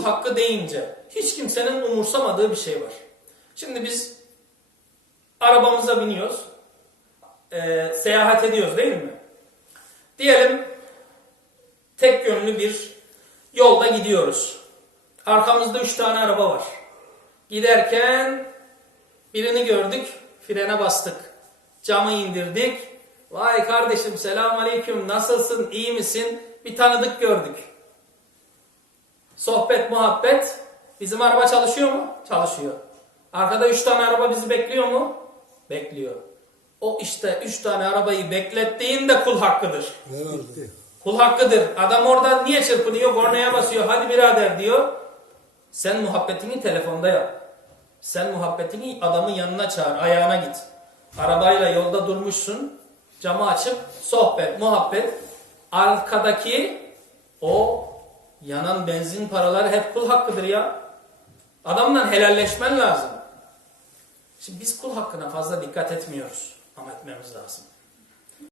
kul hakkı deyince hiç kimsenin umursamadığı bir şey var. Şimdi biz arabamıza biniyoruz, eee, seyahat ediyoruz değil mi? Diyelim tek yönlü bir yolda gidiyoruz. Arkamızda üç tane araba var. Giderken birini gördük, frene bastık. Camı indirdik. Vay kardeşim selam aleyküm nasılsın iyi misin? Bir tanıdık gördük. Sohbet muhabbet. Bizim araba çalışıyor mu? Çalışıyor. Arkada üç tane araba bizi bekliyor mu? Bekliyor. O işte üç tane arabayı beklettiğinde kul hakkıdır. Herhalde. Kul hakkıdır. Adam orada niye çırpınıyor? Kornaya basıyor. Hadi birader diyor. Sen muhabbetini telefonda yap. Sen muhabbetini adamın yanına çağır. Ayağına git. Arabayla yolda durmuşsun. Camı açıp sohbet, muhabbet. Arkadaki o yanan benzin paraları hep kul hakkıdır ya. Adamla helalleşmen lazım. Şimdi biz kul hakkına fazla dikkat etmiyoruz. Ama etmemiz lazım.